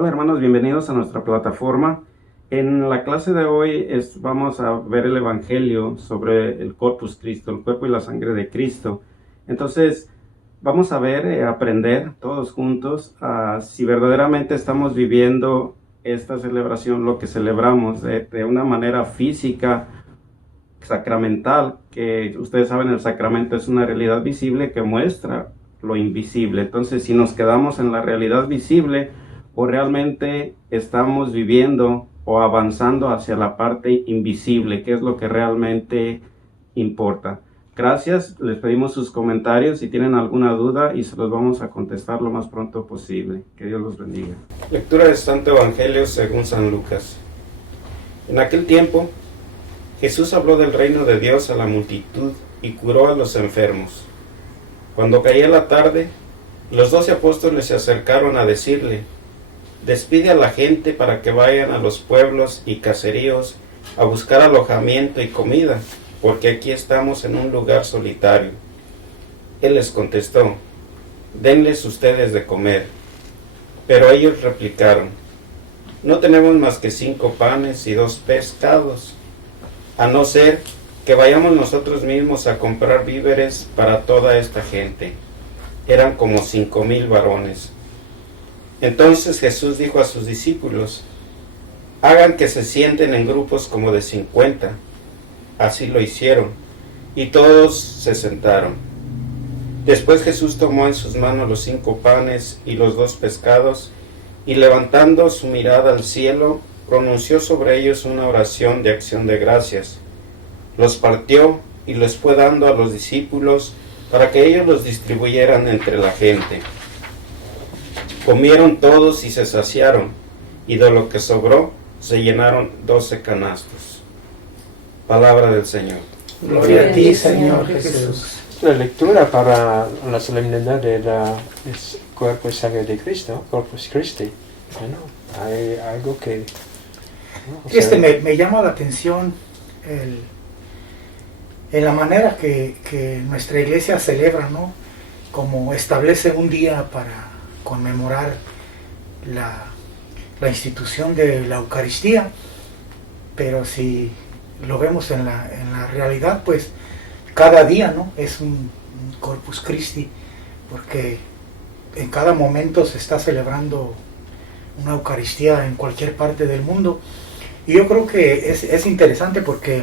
Hola hermanos, bienvenidos a nuestra plataforma. En la clase de hoy vamos a ver el Evangelio sobre el Corpus Christi, el cuerpo y la sangre de Cristo. Entonces, vamos a ver, aprender todos juntos si verdaderamente estamos viviendo esta celebración, lo que celebramos de una manera física, sacramental, que ustedes saben, el sacramento es una realidad visible que muestra lo invisible. Entonces, si nos quedamos en la realidad visible, o realmente estamos viviendo o avanzando hacia la parte invisible, que es lo que realmente importa. Gracias, les pedimos sus comentarios si tienen alguna duda y se los vamos a contestar lo más pronto posible. Que Dios los bendiga. Lectura del Santo Evangelio según San Lucas. En aquel tiempo, Jesús habló del reino de Dios a la multitud y curó a los enfermos. Cuando caía la tarde, los 12 apóstoles se acercaron a decirle: despide a la gente para que vayan a los pueblos y caseríos a buscar alojamiento y comida, porque aquí estamos en un lugar solitario. Él les contestó: denles ustedes de comer. Pero ellos replicaron: no tenemos más que 5 panes y 2 pescados, a no ser que vayamos nosotros mismos a comprar víveres para toda esta gente. Eran como 5,000 varones. Entonces Jesús dijo a sus discípulos: hagan que se sienten en grupos como de 50. Así lo hicieron, y todos se sentaron. Después Jesús tomó en sus manos los 5 panes y los 2 pescados, y levantando su mirada al cielo, pronunció sobre ellos una oración de acción de gracias. Los partió y los fue dando a los discípulos para que ellos los distribuyeran entre la gente. Comieron todos y se saciaron, y de lo que sobró se llenaron 12 canastos. Palabra del Señor. Gloria a ti, Señor Jesús. La lectura para la solemnidad del cuerpo y sangre de Cristo, Corpus Christi. Bueno, hay algo que... Me llama la atención en la manera que nuestra iglesia celebra, ¿no? Como establece un día para conmemorar la institución de la Eucaristía, pero si lo vemos en la realidad, pues cada día, ¿no? Es un Corpus Christi, porque en cada momento se está celebrando una Eucaristía en cualquier parte del mundo. Y yo creo que es interesante porque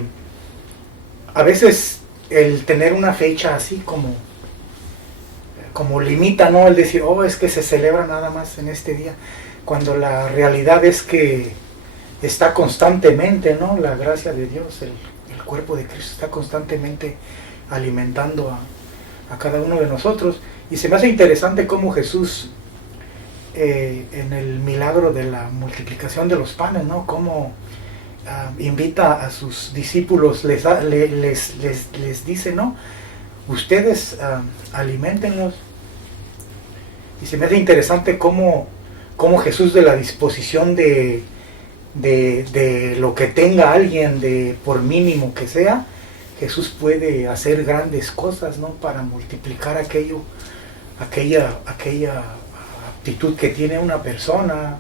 a veces el tener una fecha así como limita, ¿no? El decir, es que se celebra nada más en este día, cuando la realidad es que está constantemente, ¿no? La gracia de Dios, el cuerpo de Cristo está constantemente alimentando a cada uno de nosotros. Y se me hace interesante cómo Jesús, en el milagro de la multiplicación de los panes, ¿no? Cómo invita a sus discípulos, les dice, ¿no? Ustedes aliméntenlos. Y se me hace interesante cómo Jesús, de la disposición de lo que tenga alguien, por mínimo que sea, Jesús puede hacer grandes cosas, ¿no? Para multiplicar aquella aptitud que tiene una persona,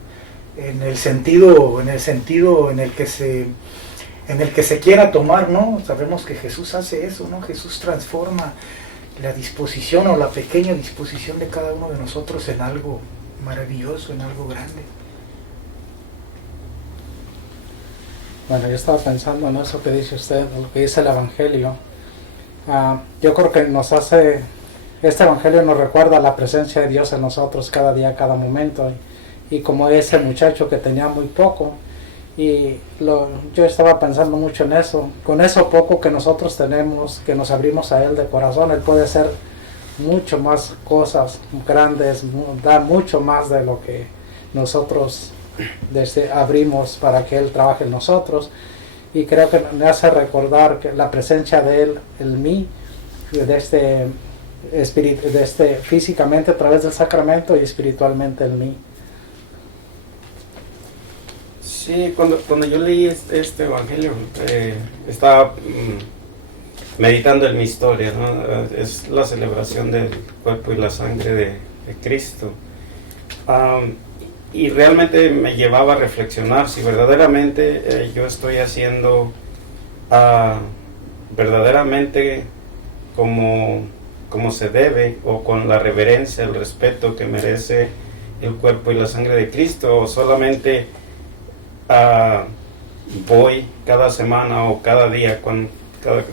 en el sentido en el que se quiera tomar, ¿no? Sabemos que Jesús hace eso, ¿no? Jesús transforma la disposición o la pequeña disposición de cada uno de nosotros en algo maravilloso, en algo grande. Bueno, yo estaba pensando en eso que dice usted, lo que dice el Evangelio. Yo creo que este Evangelio nos recuerda la presencia de Dios en nosotros cada día, cada momento. Y como ese muchacho que tenía muy poco, yo estaba pensando mucho en eso. Con eso poco que nosotros tenemos, que nos abrimos a Él de corazón, Él puede hacer mucho más cosas grandes, da mucho más de lo que nosotros abrimos para que Él trabaje en nosotros. Y creo que me hace recordar que la presencia de Él en mí, físicamente a través del sacramento y espiritualmente en mí. Sí, cuando yo leí este Evangelio, estaba meditando en mi historia, ¿no? Es la celebración del cuerpo y la sangre de Cristo. y realmente me llevaba a reflexionar si verdaderamente yo estoy haciendo verdaderamente como se debe, o con la reverencia, el respeto que merece el cuerpo y la sangre de Cristo, o solamente voy cada semana o cada día,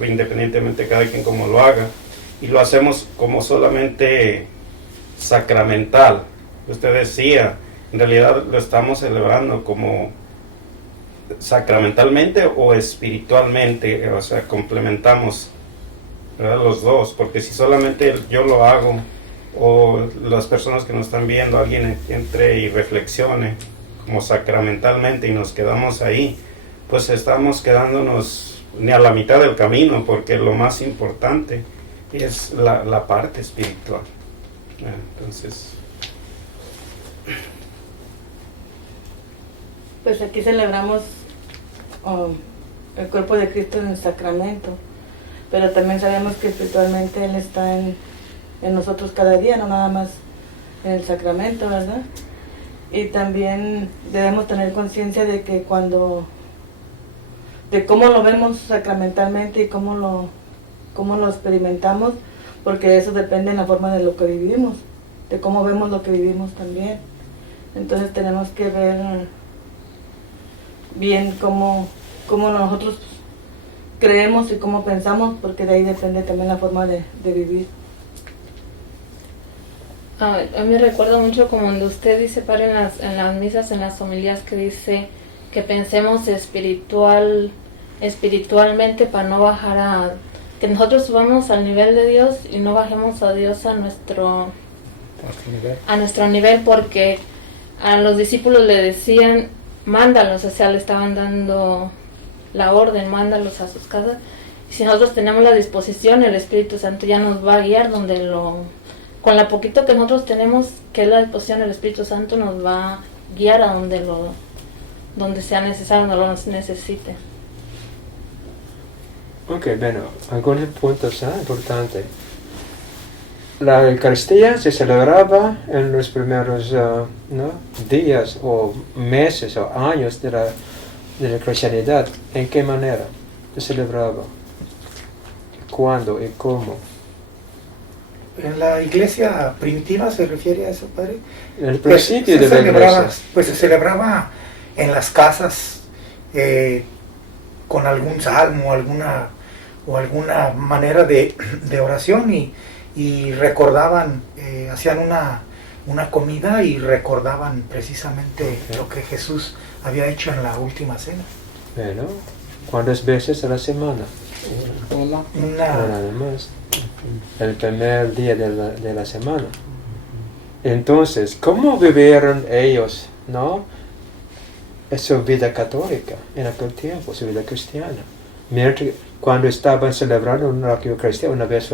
independientemente cada quien como lo haga, y lo hacemos como solamente sacramental. Usted decía, en realidad lo estamos celebrando como sacramentalmente o espiritualmente, o sea, complementamos, ¿verdad?, los dos, porque si solamente yo lo hago, o las personas que nos están viendo, alguien entre y reflexione como sacramentalmente y nos quedamos ahí, pues estamos quedándonos ni a la mitad del camino, porque lo más importante es la parte espiritual. Entonces, pues aquí celebramos el cuerpo de Cristo en el sacramento, pero también sabemos que espiritualmente Él está en nosotros cada día, no nada más en el sacramento, ¿verdad? Y también debemos tener conciencia de que de cómo lo vemos sacramentalmente y cómo lo experimentamos, porque eso depende en la forma de lo que vivimos, de cómo vemos lo que vivimos también. Entonces tenemos que ver bien cómo nosotros creemos y cómo pensamos, porque de ahí depende también la forma de vivir. A mí me recuerda mucho como cuando usted dice, padre, en las misas, en las homilías, que dice que pensemos espiritualmente para no bajar que nosotros subamos al nivel de Dios y no bajemos a Dios a nuestro nivel, porque a los discípulos le decían, mándalos, o sea, le estaban dando la orden, mándalos a sus casas. Y si nosotros tenemos la disposición, el Espíritu Santo ya nos va a guiar con la poquito que nosotros tenemos, que es la disposición, el Espíritu Santo nos va a guiar a donde sea necesario, donde lo necesite. Ok, bueno, algunos puntos importantes. La Eucaristía se celebraba en los primeros días o meses o años de la cristianidad. ¿En qué manera se celebraba? ¿Cuándo y cómo? En la iglesia primitiva se refiere a eso, padre. En el principio de la iglesia. Pues se celebraba en las casas con algún salmo o alguna manera de oración y recordaban, hacían una comida y recordaban precisamente lo que Jesús había hecho en la última cena. Bueno, ¿cuántas veces a la semana? Nada más. El primer día de la semana. Entonces, ¿cómo vivieron ellos, su vida católica en aquel tiempo, su vida cristiana? Cuando estaban celebrando la Eucaristía una vez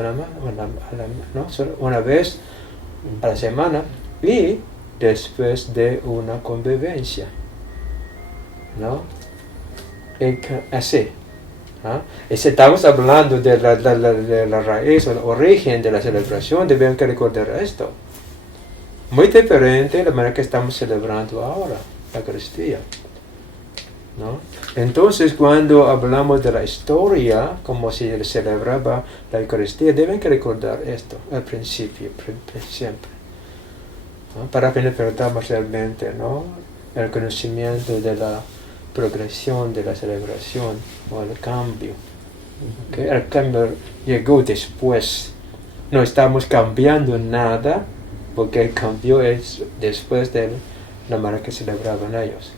una vez a la semana, y después de una convivencia, así. Y si estamos hablando de la raíz o el origen de la celebración, debemos que recordar esto. Muy diferente de la manera que estamos celebrando ahora la Eucaristía. Entonces, cuando hablamos de la historia, como se celebraba la Eucaristía, deben que recordar esto al principio, siempre, para que nos perdamos realmente el conocimiento de la progresión de la celebración o el cambio. El cambio llegó después. No estamos cambiando nada, porque el cambio es después de la manera que celebraban ellos.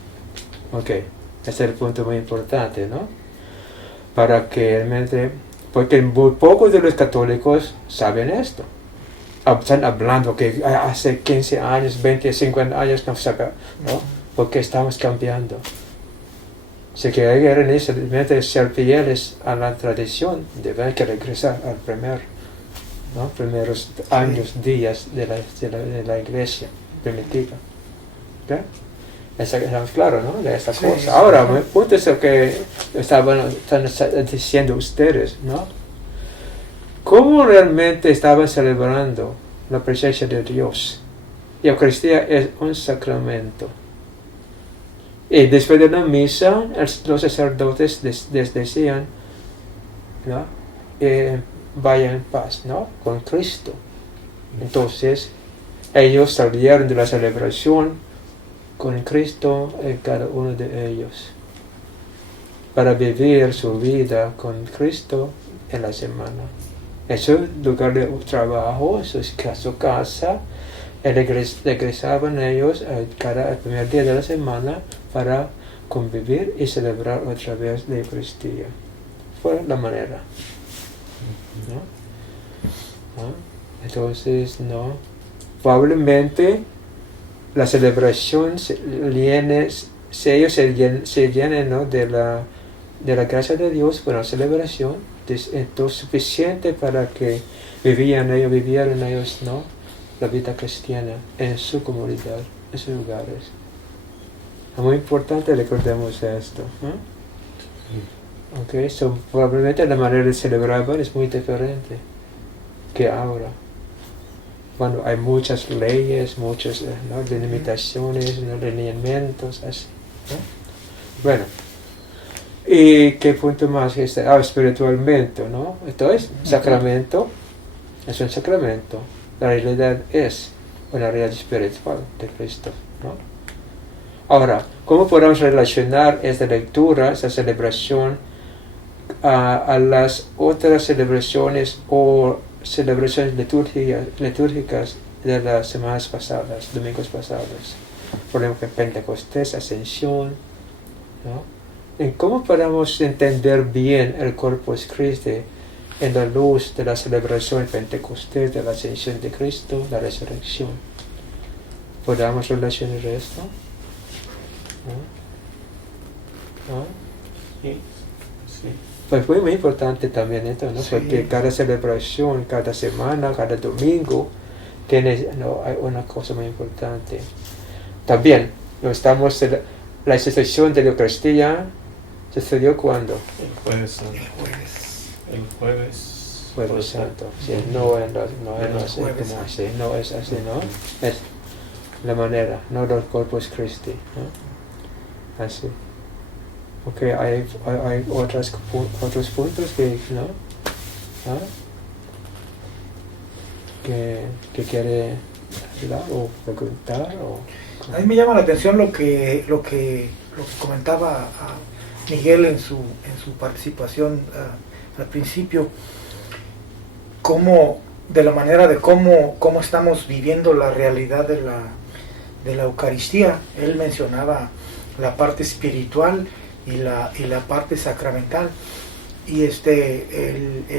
Ese es el punto muy importante, para que realmente, porque muy pocos de los católicos saben esto. Están hablando que hace 15 años, 20, 50 años porque estamos cambiando. Si quieren realmente ser fieles a la tradición, deben que regresar al primeros años, días de la iglesia primitiva. Estamos claros, de esta cosa. Ahora, el punto es lo que están diciendo ustedes, ¿Cómo realmente estaban celebrando la presencia de Dios? Y la Eucaristía es un sacramento. Y después de la misa, los sacerdotes les decían, ¿no? Vayan en paz, ¿no? Con Cristo. Entonces, ellos salieron de la celebración con Cristo en cada uno de ellos, para vivir su vida con Cristo en la semana. En su lugar de trabajo, su casa, regresaban ellos el primer día de la semana para convivir y celebrar otra vez la Eucaristía. Fue la manera, ¿no? Entonces, no. Probablemente la celebración si ellos se llenen, ¿no? de la gracia de Dios por la celebración, entonces suficiente para que vivieran ellos, ¿no? La vida cristiana en su comunidad, en sus lugares. Es muy importante recordemos esto, ¿no? Okay, probablemente la manera de celebrar es muy diferente que ahora. Bueno, hay muchas leyes, muchas, ¿no? delimitaciones, ¿no? lineamientos, así, ¿no? Bueno, ¿y qué punto más? Espiritualmente, ¿no? Entonces, sacramento es un sacramento. La realidad es una realidad espiritual de Cristo, ¿no? Ahora, ¿cómo podemos relacionar esta lectura, esta celebración, a las otras celebraciones o celebraciones litúrgicas de las semanas pasadas, domingos pasados? Por ejemplo, Pentecostés, Ascensión, ¿no? ¿Cómo podemos entender bien el Corpus Christi en la luz de la celebración de Pentecostés, de la Ascensión de Cristo, la resurrección? ¿Podemos relacionar esto? ¿No? Sí. Pues fue muy importante también esto, ¿no? Sí. Porque cada celebración, cada semana, cada domingo, tiene, ¿no? Hay una cosa muy importante. También, la institución de la Eucaristía sucedió cuando? El Jueves Santo. Sí, no es así, no es así, ¿no? Es la manera, no del Corpus Christi, ¿no? Así. Ok, hay otros puntos que, ¿no? ¿Ah? que quiere hablar o preguntar o... A mí me llama la atención lo que comentaba Miguel en su participación al principio, de la manera de cómo estamos viviendo la realidad de la Eucaristía. Él mencionaba la parte espiritual y la parte sacramental. Y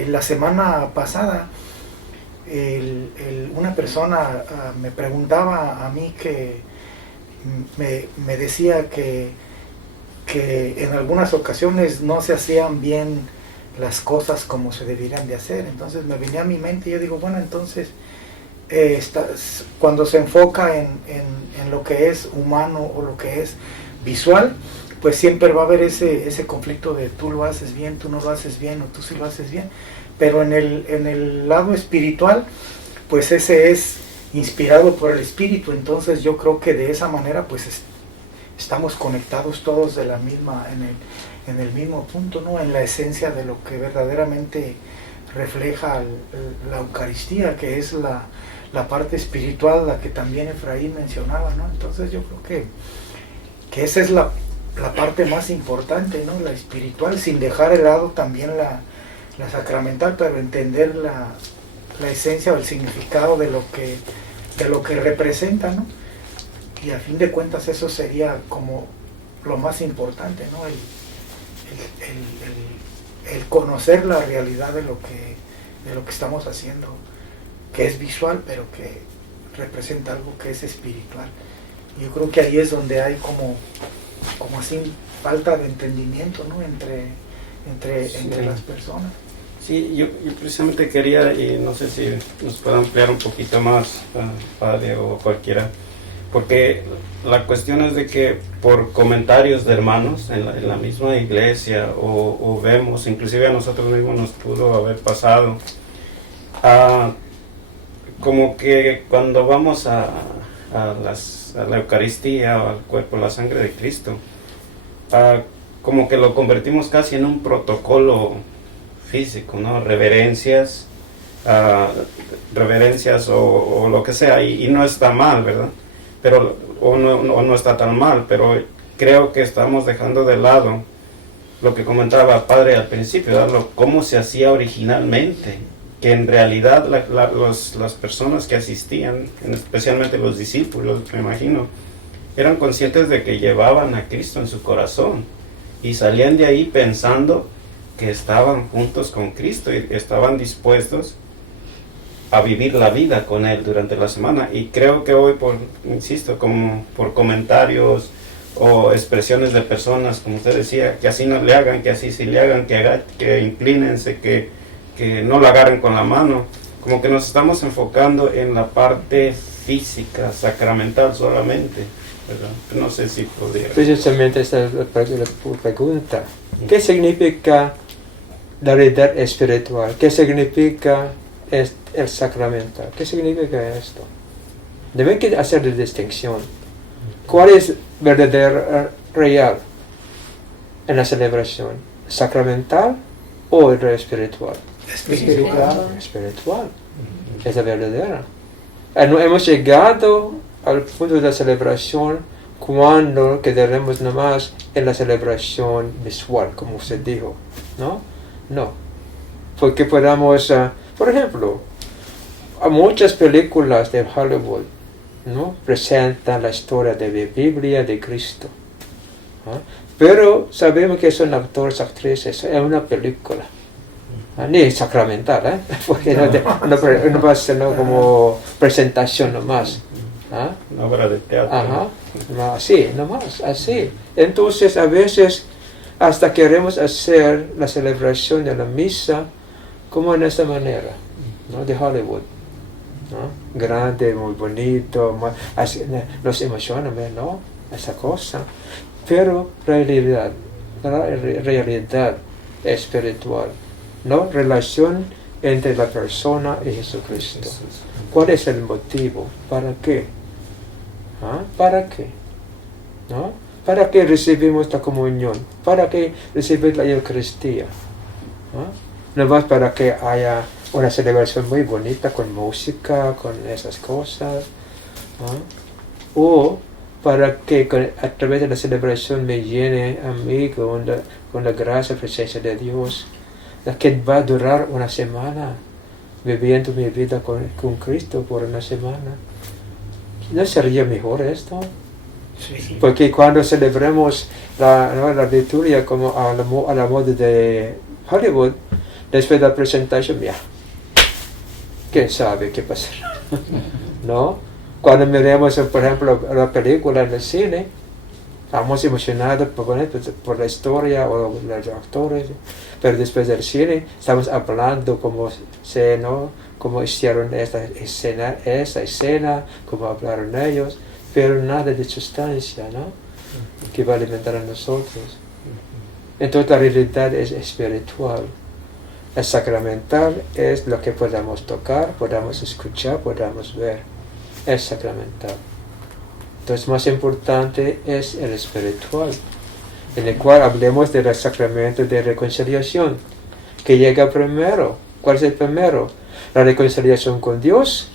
la semana pasada una persona me preguntaba a mí que me decía que en algunas ocasiones no se hacían bien las cosas como se deberían de hacer. Entonces me venía a mi mente y yo digo, bueno, entonces cuando se enfoca en lo que es humano o lo que es visual, pues siempre va a haber ese conflicto de tú lo haces bien, tú no lo haces bien, o tú sí lo haces bien. Pero en el lado espiritual, pues ese es inspirado por el Espíritu. Entonces yo creo que de esa manera pues estamos conectados todos de la misma, en el mismo punto, ¿no? En la esencia de lo que verdaderamente refleja la Eucaristía, que es la parte espiritual, la que también Efraín mencionaba, ¿no? Entonces yo creo que esa es la parte más importante, ¿no? La espiritual, sin dejar de lado también la sacramental, pero entender la esencia o el significado de lo que representa, ¿no? Y a fin de cuentas eso sería como lo más importante, ¿no? El conocer la realidad de lo que estamos haciendo, que es visual, pero que representa algo que es espiritual. Yo creo que ahí es donde hay como así falta de entendimiento, ¿no? entre las personas. Sí, yo precisamente quería, y no sé si nos puede ampliar un poquito más, padre o cualquiera, porque la cuestión es de que por comentarios de hermanos en la misma iglesia, o vemos, inclusive a nosotros mismos nos pudo haber pasado, como que cuando vamos a la Eucaristía o al cuerpo, la sangre de Cristo, como que lo convertimos casi en un protocolo físico, ¿no? Reverencias o lo que sea, y no está mal, ¿verdad? Pero, o no está tan mal, pero creo que estamos dejando de lado lo que comentaba Padre al principio, ¿verdad? Cómo se hacía originalmente, que en realidad las personas que asistían, especialmente los discípulos, me imagino, eran conscientes de que llevaban a Cristo en su corazón y salían de ahí pensando que estaban juntos con Cristo y estaban dispuestos a vivir la vida con Él durante la semana. Y creo que hoy, insisto, como por comentarios o expresiones de personas, como usted decía, que así no le hagan, que así sí le hagan, que inclínense, que no la agarren con la mano, como que nos estamos enfocando en la parte física, sacramental solamente, ¿verdad? No sé si podría... Precisamente esta es la pregunta. ¿Qué significa la realidad espiritual? ¿Qué significa el sacramental? ¿Qué significa esto? Deben que hacer la distinción. ¿Cuál es verdadero real en la celebración? ¿Sacramental o el espiritual? Espiritual. Es la verdadera. Hemos llegado al punto de la celebración cuando quedaremos nomás en la celebración visual, como usted dijo, ¿no? No. Porque podamos, por ejemplo, a muchas películas de Hollywood, ¿no? Presentan la historia de la Biblia de Cristo, ¿no? Pero sabemos que son actores, actrices, es una película, ¿no? Ni sacramental, porque no va a ser como presentación nomás, ¿no? Una obra de teatro. Ajá, no, así, nomás, así. Entonces a veces hasta queremos hacer la celebración de la misa como en esta manera, ¿no? De Hollywood, ¿no? Grande, muy bonito, así, nos emociona, ¿no? Esa cosa. Pero realidad espiritual, ¿no? Relación entre la persona y Jesucristo. ¿Cuál es el motivo? ¿Para qué? ¿Para qué? ¿No? ¿Para qué recibimos la comunión? ¿Para qué recibimos la Eucaristía? No más para que haya una celebración muy bonita con música, con esas cosas, ¿no? O para que a través de la celebración me llene a mí con la gracia y presencia de Dios, que va a durar una semana, viviendo mi vida con Cristo por una semana. ¿No sería mejor esto? Sí. Porque cuando celebremos la liturgia como a la moda de Hollywood, después de la presentación, ya, ¿quién sabe qué pasará? ¿No? Cuando miremos, por ejemplo, la película en el cine, estamos emocionados por la historia o los actores, pero después del cine estamos hablando como hicieron esta escena, cómo hablaron ellos, pero nada de sustancia, ¿no? Que va a alimentar a nosotros. Entonces la realidad es espiritual. El sacramental es lo que podamos tocar, podamos escuchar, podamos ver. Es sacramental. Entonces más importante es el espiritual, en el cual hablemos del sacramento de reconciliación, que llega primero. ¿Cuál es el primero? ¿La reconciliación con Dios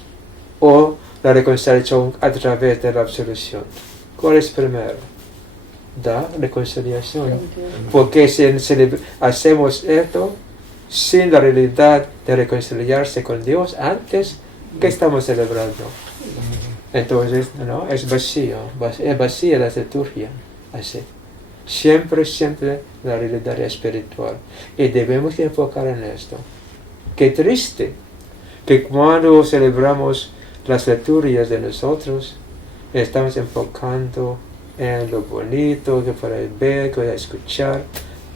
o la reconciliación a través de la absolución? ¿Cuál es primero? La reconciliación. Porque si hacemos esto sin la realidad de reconciliarse con Dios antes, ¿qué estamos celebrando? Entonces, ¿no? Es vacía la liturgia, así. Siempre la realidad espiritual. Y debemos enfocar en esto. Qué triste que cuando celebramos las liturgias de nosotros, estamos enfocando en lo bonito que puede ver, que puede escuchar,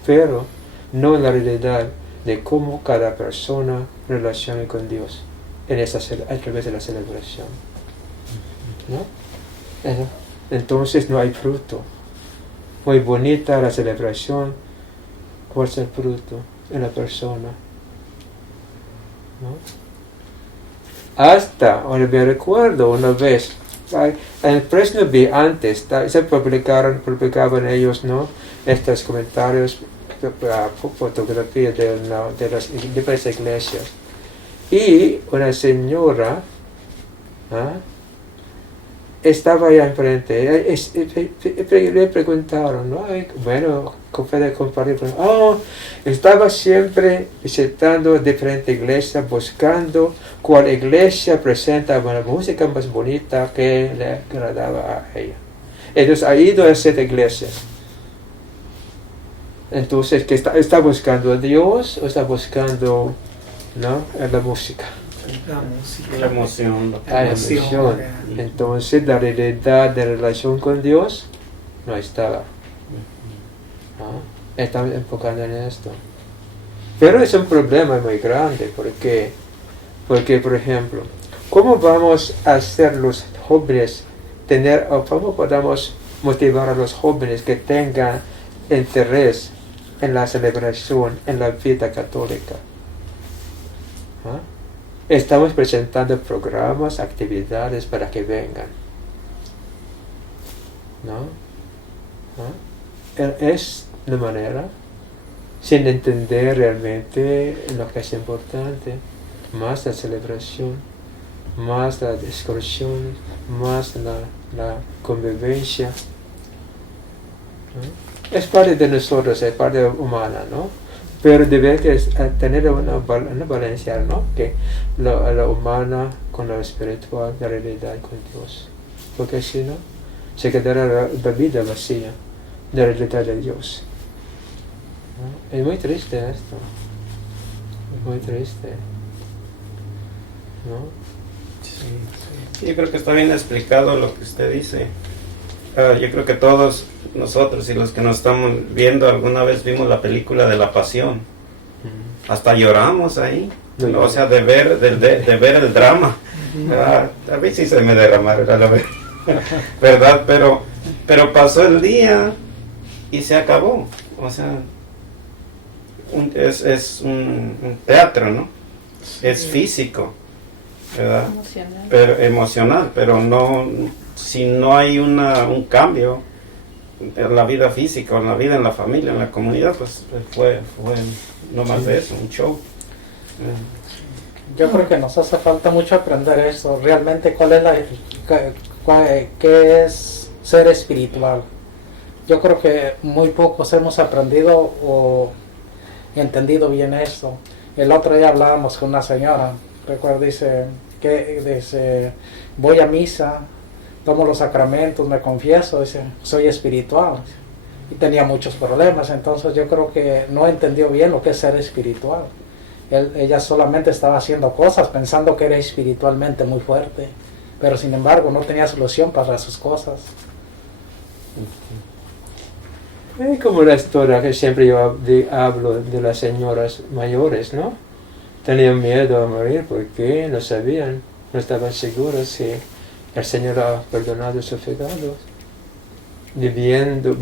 pero no en la realidad de cómo cada persona relaciona con Dios a través de la celebración, ¿no? Entonces no hay fruto. Muy bonita la celebración, ¿cuál es el fruto en la persona? ¿No? Hasta, ahora me recuerdo una vez, En Fresno vi antes, se publicaban ellos, ¿no? Estos comentarios, fotografías de las diversas iglesias. Y una señora estaba allá enfrente. Le preguntaron, ¿no? Bueno, puede compartir. Estaba siempre visitando diferentes iglesias, buscando cuál iglesia presenta una música más bonita que le agradaba a ella. Entonces ha ido a 7 iglesias. Entonces, ¿qué está buscando? ¿A Dios o está buscando, no, la música? La emoción. La emoción. Entonces, la realidad de relación con Dios no estaba. Estamos enfocando en esto. Pero es un problema muy grande. Porque, por ejemplo, ¿cómo vamos a hacer los jóvenes cómo podemos motivar a los jóvenes que tengan interés en la celebración, en la vida católica? Estamos presentando programas, actividades para que vengan. Es de manera, sin entender realmente lo que es importante, más la celebración, más la discusión, más la convivencia. Es parte de nosotros, es parte humana, ¿no? Pero debe tener una balanza, ¿no? Que la humana con lo espiritual, la realidad con Dios. Porque si no, se quedará la vida vacía de la realidad de Dios. ¿No? Es muy triste esto. Es muy triste. ¿No? Sí, yo creo que está bien explicado lo que usted dice. Yo creo que todos nosotros y los que nos estamos viendo alguna vez vimos la película de La Pasión. Hasta lloramos ahí. O sea, de ver el drama. A mí sí se me derramaron la verdad, pero pasó el día y se acabó. O sea, es un teatro, ¿no? Sí. Es físico, ¿verdad? Emocional, pero no, si no hay un cambio en la vida física, en la vida en la familia, en la comunidad, pues fue no más de eso, un show. Yo creo que nos hace falta mucho aprender eso, realmente qué es ser espiritual. Yo creo que muy pocos hemos aprendido o entendido bien eso. El otro día hablábamos con una señora, recuerdo, dice, voy a misa, tomo los sacramentos, me confieso, dice, soy espiritual. Y tenía muchos problemas, entonces yo creo que no entendió bien lo que es ser espiritual. Ella solamente estaba haciendo cosas pensando que era espiritualmente muy fuerte, pero sin embargo no tenía solución para sus cosas. Es como la historia que siempre yo hablo de las señoras mayores, ¿no? Tenían miedo a morir porque no sabían, no estaban seguros si el Señor ha perdonado sus pecados. Viviendo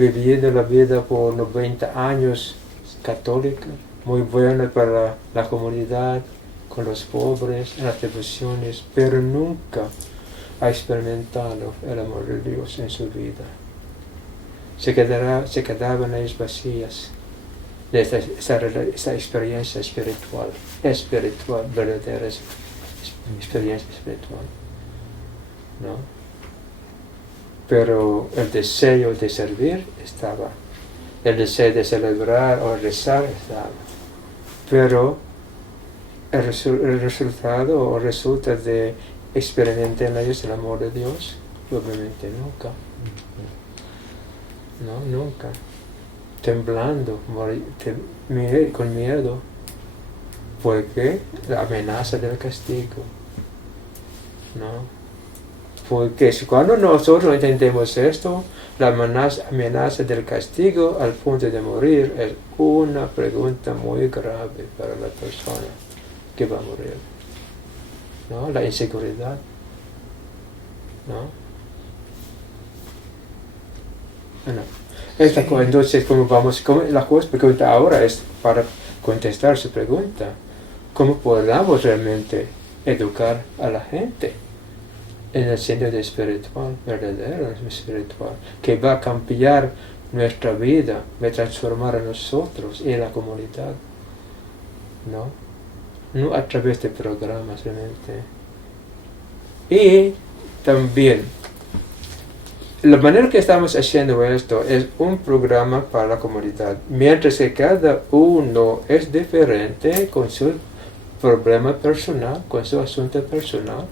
la vida por 90 años católica, muy buena para la comunidad, con los pobres, en las devociones, pero nunca ha experimentado el amor de Dios en su vida. Se quedaban ellos vacías de esta experiencia espiritual, verdadera experiencia espiritual, ¿no? Pero el deseo de servir estaba, el deseo de celebrar o rezar estaba, pero el resultado o resulta de experimentar en ellos el amor de Dios, obviamente nunca. No, nunca. Temblando, con miedo, porque la amenaza del castigo, ¿no? Porque cuando nosotros entendemos esto, la amenaza del castigo al punto de morir es una pregunta muy grave para la persona que va a morir, ¿no? La inseguridad, ¿no? Bueno, entonces, ¿cómo vamos? La pregunta ahora es para contestar su pregunta. ¿Cómo podamos realmente educar a la gente en el sentido de espiritual, verdadero espiritual, que va a cambiar nuestra vida, va a transformar a nosotros y a la comunidad, no a través de programas realmente. Y también la manera que estamos haciendo esto es un programa para la comunidad, mientras que cada uno es diferente con su problema personal, con su asunto personal.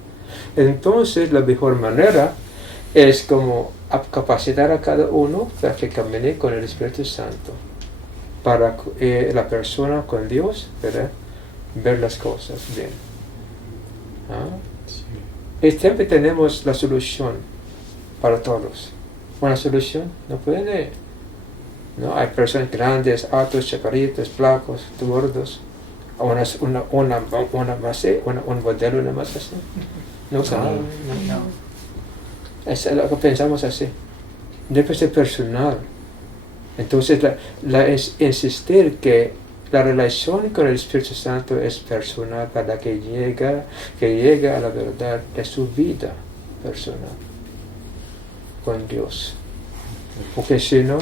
Entonces la mejor manera es como capacitar a cada uno para que camine con el Espíritu Santo, para la persona con Dios, ¿verdad? Ver las cosas bien. Y siempre tenemos la solución para todos. Una solución no puede. ¿No? Hay personas grandes, altos, chaparritos, flacos, gordos. Una más así, un modelo una más así. No. Es lo que pensamos así. Debe ser personal. Entonces, es insistir que la relación con el Espíritu Santo es personal para que llegue a la verdad de su vida personal con Dios. Porque si no,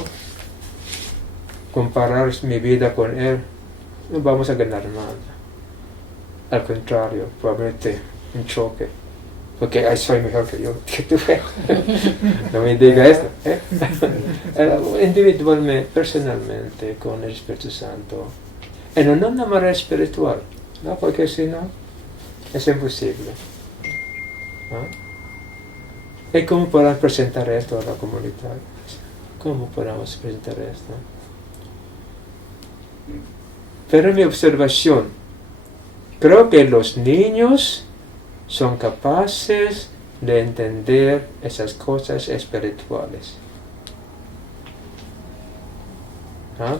comparar mi vida con Él, no vamos a ganar nada. Al contrario, probablemente un choque. Porque soy mejor que tú. No me diga esto. Individualmente, personalmente, con el Espíritu Santo. En una manera espiritual, ¿no? Porque si no, es imposible. ¿Y cómo podemos presentar esto a la comunidad? ¿Cómo podemos presentar esto? Pero mi observación, creo que los niños son capaces de entender esas cosas espirituales.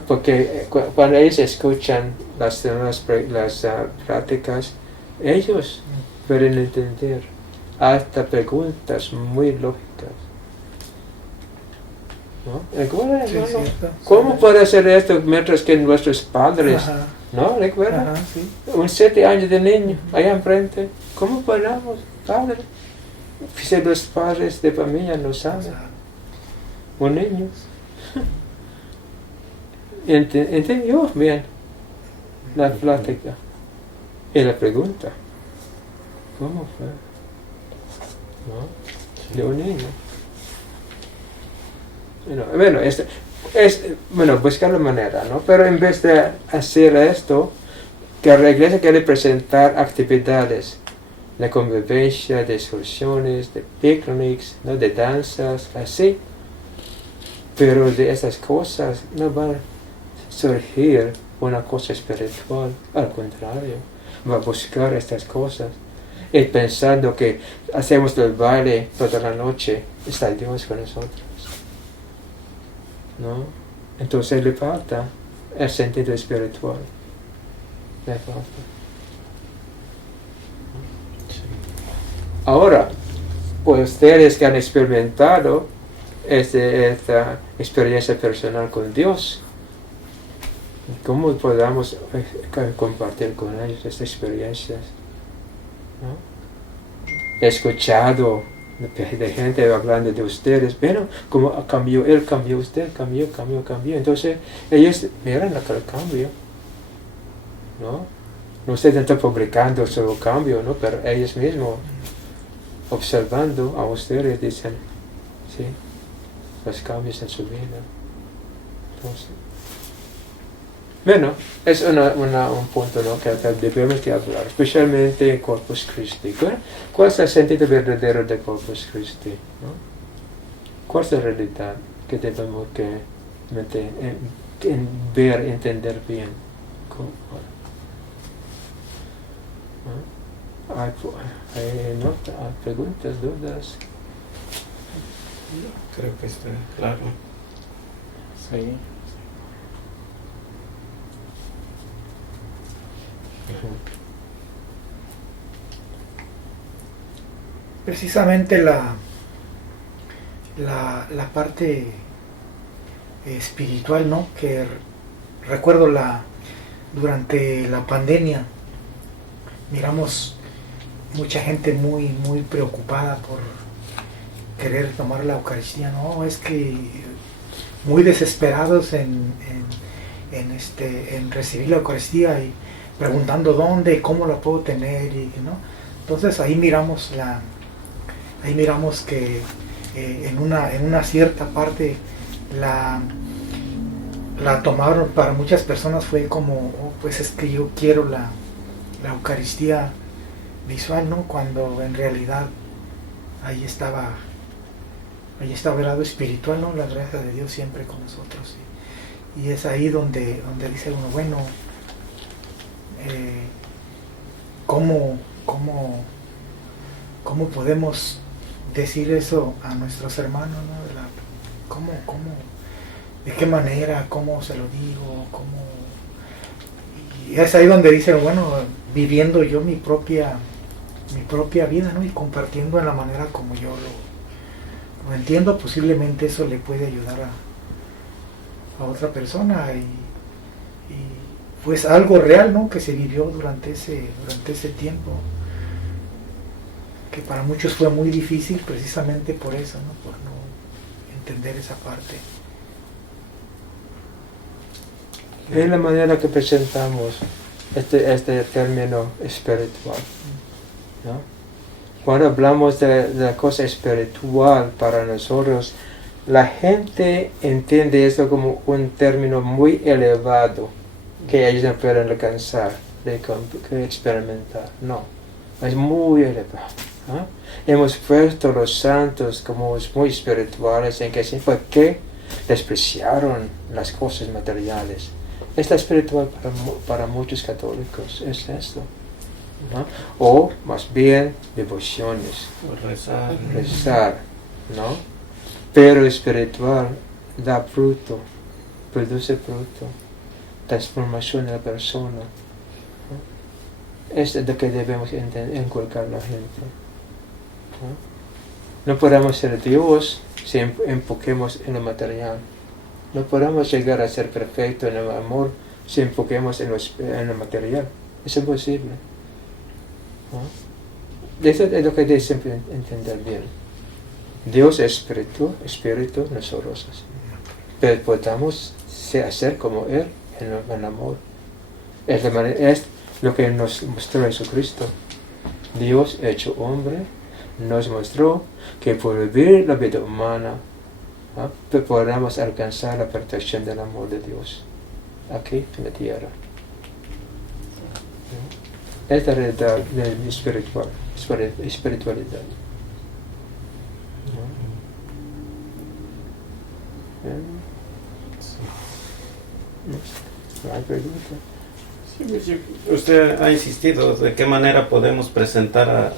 Porque cuando ellos escuchan las prácticas, ellos pueden entender hasta preguntas muy lógicas. ¿Recuerdan, Sí, hermano? cierto. ¿Cómo puede hacer esto mientras que nuestros padres, Ajá. ¿no? ¿Recuerdan? Ajá, sí. Un 7 años de niño, allá enfrente. ¿Cómo podemos, padre? Si los padres de familia no saben. Un niño. Entendió bien la plática y la pregunta. ¿Cómo fue? ¿No? De un niño. Bueno, buscar la manera, ¿no? Pero en vez de hacer esto, que la iglesia quiere presentar actividades de convivencia, de excursiones, de picnics, ¿no? De danzas, así. Pero de esas cosas no va a surgir una cosa espiritual, al contrario, va a buscar estas cosas. Y pensando que hacemos el baile toda la noche, está Dios con nosotros. ¿No? Entonces le falta el sentido espiritual. Le falta. Ahora, pues ustedes que han experimentado esta experiencia personal con Dios, ¿cómo podamos compartir con ellos estas experiencias? ¿No? He escuchado de gente hablando de ustedes, pero como cambió él, cambió usted, cambió. Entonces ellos miran aquel cambio, ¿no? No ustedes están publicando su cambio, ¿no? Pero ellos mismos observando a ustedes dicen, sí, los cambios en su vida. Entonces, bueno, es un punto, ¿no? que debemos de hablar, especialmente en Corpus Christi. ¿Cuál es el sentido verdadero de Corpus Christi? ¿No? ¿Cuál es la realidad que debemos ver, entender bien? ¿Hay preguntas, dudas? Creo que está claro. Sí. Precisamente la parte espiritual, ¿no? Que recuerdo durante la pandemia miramos mucha gente muy preocupada por querer tomar la Eucaristía, no, es que muy desesperados en recibir la Eucaristía y preguntando dónde, cómo la puedo tener, y ¿no? Entonces ahí miramos que en una cierta parte la tomaron, para muchas personas fue como, oh, pues es que yo quiero la Eucaristía visual, ¿no? Cuando en realidad ahí estaba el lado espiritual, ¿no? La gracia de Dios siempre con nosotros. Y es ahí donde dice uno, bueno, ¿cómo podemos decir eso a nuestros hermanos, ¿no? ¿De qué manera? ¿Cómo se lo digo? Y es ahí donde dice, bueno, viviendo yo mi propia vida, ¿no? Y compartiendo en la manera como yo lo entiendo, posiblemente eso le puede ayudar a otra persona, y pues algo real, ¿no? Que se vivió durante ese tiempo, que para muchos fue muy difícil precisamente por eso, ¿no? Por no entender esa parte. Es la manera que presentamos este término espiritual, ¿no? Cuando hablamos de la cosa espiritual para nosotros, la gente entiende esto como un término muy elevado que ellos no pueden alcanzar, de experimentar. No, es muy elevado, ¿no? Hemos puesto a los santos como muy espirituales, en que sí, porque despreciaron las cosas materiales. Esta espiritual para muchos católicos es esto, ¿no? O más bien devociones, rezar, ¿no? Pero espiritual da fruto, produce fruto, transformación de la persona, ¿no? Es lo que debemos inculcar a la gente, ¿no? No podemos ser Dios si enfoquemos en lo material. No podemos llegar a ser perfectos en el amor si enfoquemos en lo material. Es imposible, ¿no? Eso es lo que debemos siempre entender bien. Dios es espíritu, nosotros. Pero podamos hacer como Él en el amor. Es lo que nos mostró Jesucristo. Dios hecho hombre nos mostró que por vivir la vida humana, ¿no? Podamos alcanzar la perfección del amor de Dios aquí en la tierra. ¿No? Es la realidad de espiritualidad. ¿No hay pregunta? Usted ha insistido de qué manera podemos presentar a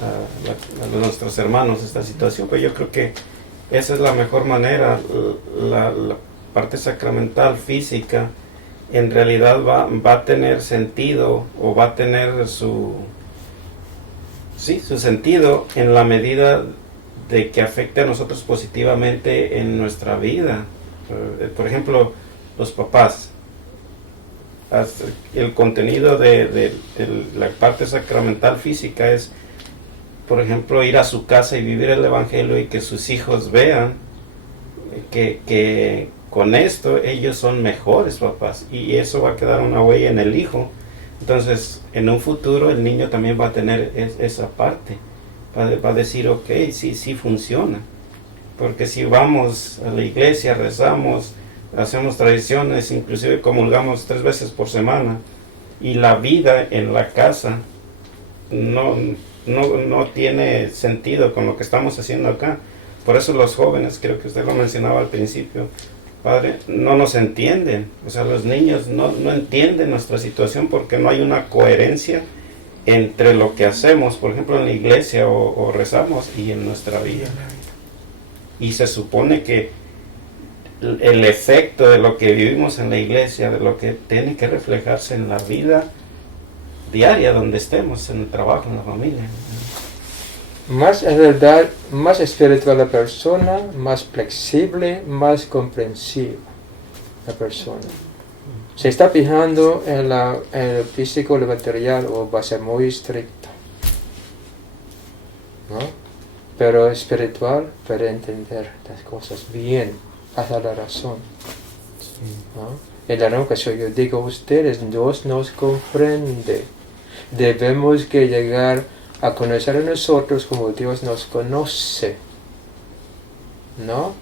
nuestros hermanos esta situación, pues yo creo que esa es la mejor manera. La parte sacramental, física, en realidad va a tener sentido, o va a tener su sentido en la medida de que afecte a nosotros positivamente en nuestra vida. Por ejemplo, los papás. El contenido de la parte sacramental física es, por ejemplo, ir a su casa y vivir el Evangelio, y que sus hijos vean que con esto ellos son mejores papás, y eso va a quedar una huella en el hijo. Entonces, en un futuro el niño también va a tener esa parte, va a decir, ok, sí funciona, porque si vamos a la iglesia, rezamos, hacemos tradiciones, inclusive comulgamos 3 veces por semana, y la vida en la casa no tiene sentido con lo que estamos haciendo acá. Por eso los jóvenes, creo que usted lo mencionaba al principio, padre, no nos entienden. O sea, los niños no entienden nuestra situación, porque no hay una coherencia entre lo que hacemos, por ejemplo, en la iglesia o rezamos, y en nuestra vida. Y se supone que el efecto de lo que vivimos en la iglesia, de lo que tiene que reflejarse en la vida diaria donde estemos, en el trabajo, en la familia. Más es verdad, más espiritual la persona, más flexible, más comprensiva la persona. Se está fijando en el físico, lo material, o va a ser muy estricto. ¿no? Pero espiritual para entender las cosas bien, hasta la razón, ¿no? En la ocasión yo digo a ustedes, Dios nos comprende. Debemos que llegar a conocer a nosotros como Dios nos conoce, ¿no?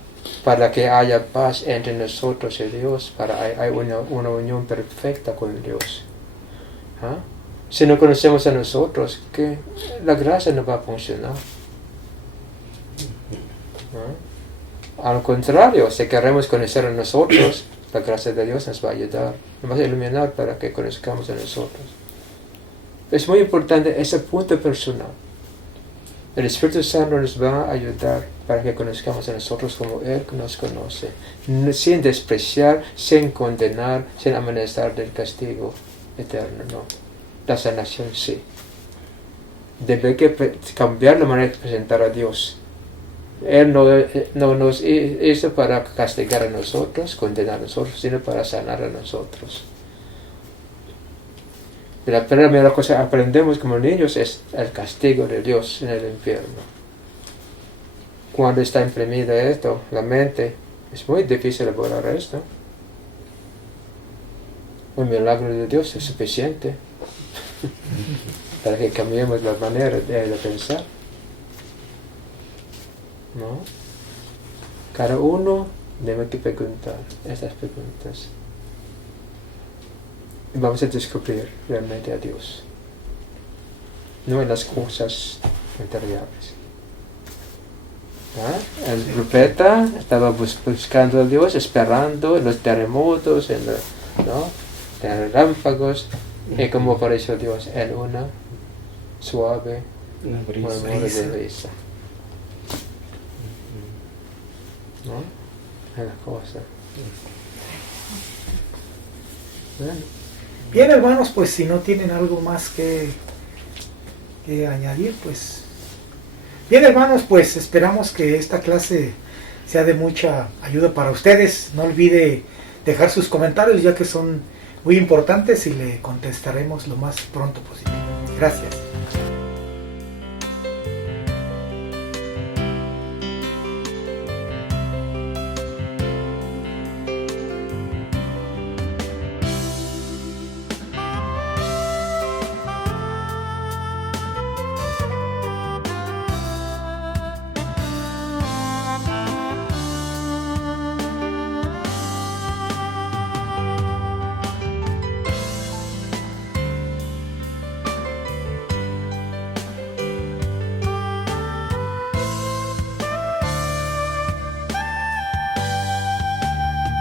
Para que haya paz entre nosotros y Dios, para que haya una unión perfecta con Dios. ¿Ah? Si no conocemos a nosotros, que la gracia no va a funcionar. ¿Ah? Al contrario, si queremos conocer a nosotros, la gracia de Dios nos va a ayudar, nos va a iluminar para que conozcamos a nosotros. Es muy importante ese punto personal. El Espíritu Santo nos va a ayudar para que conozcamos a nosotros como Él nos conoce, sin despreciar, sin condenar, sin amenazar del castigo eterno, no. La sanación sí. Debe que cambiar la manera de presentar a Dios. Él no nos hizo para castigar a nosotros, condenar a nosotros, sino para sanar a nosotros. La primera cosa que aprendemos como niños es el castigo de Dios en el infierno. Cuando está imprimida esto, la mente, es muy difícil borrar esto. Un milagro de Dios es suficiente para que cambiemos la manera de pensar, ¿no? Cada uno debe que preguntar estas preguntas. Y vamos a descubrir realmente a Dios, no en las cosas materiales. ¿Ah? El profeta estaba buscando a Dios, esperando en los terremotos, en los relámpagos, y como apareció Dios en una suave murmullo de brisa. ¿No? Es la cosa. Bueno. Bien, hermanos, pues si no tienen algo más que añadir, pues... Bien, hermanos, pues esperamos que esta clase sea de mucha ayuda para ustedes. No olvide dejar sus comentarios, ya que son muy importantes, y le contestaremos lo más pronto posible. Gracias.